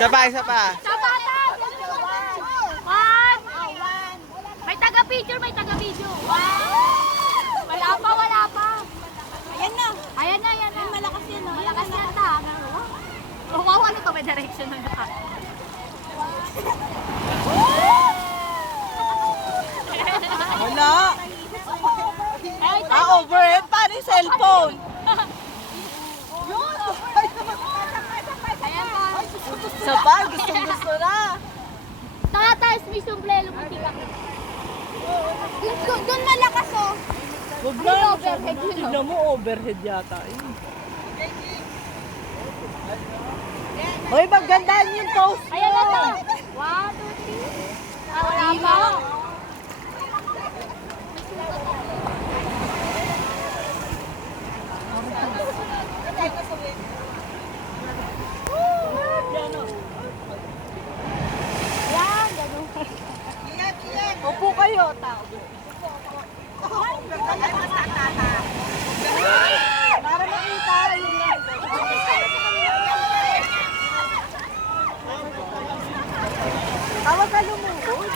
Isa pa, isa pa. Sa bata! One! May taga-picture, may taga-video. Wala pa, wala pa. Ayan na. Ayan na, ayan na. Malakas yan. Malakas yan ta. Oh, wow, ano to? May direction na naka. Wala. Ay, Overhead pa rin cellphone. ayan pa. Sa pa, gusto na. Tatas, may sombrero mo tika. Doon malakas oh. Wag Ano yung overhead yun, Tignan mo, overhead yata. Hoy, magandaan yung toast. Ayan na to. 1, 2, 3. Ah, wala pa. Yan, ganun. Upo kayo, tao. Para makita yun. Tawag ka lumungkod.